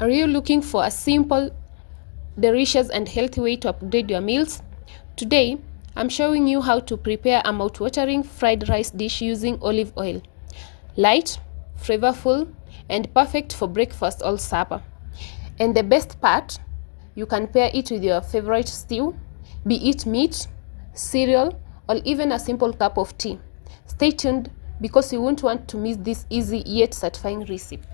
Are you looking for a simple, delicious, and healthy way to upgrade your meals? Today, I'm showing you how to prepare a mouth-watering fried rice dish using olive oil. Light, flavorful, and perfect for breakfast or supper. And the best part, you can pair it with your favorite stew, be it meat, cereal, or even a simple cup of tea. Stay tuned because you won't want to miss this easy yet satisfying recipe.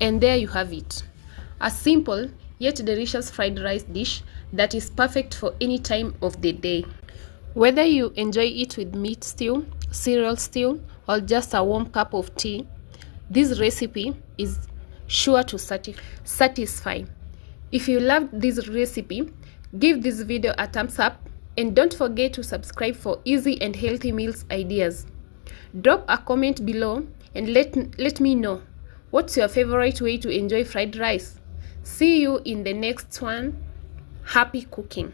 And there you have it. A simple yet delicious fried rice dish that is perfect for any time of the day. Whether you enjoy it with meat stew, cereal stew, or just a warm cup of tea, this recipe is sure to satisfy. If you loved this recipe, give this video a thumbs up and don't forget to subscribe for easy and healthy meals ideas. Drop a comment below and let me know what's your favorite way to enjoy fried rice. See you in the next one. Happy cooking!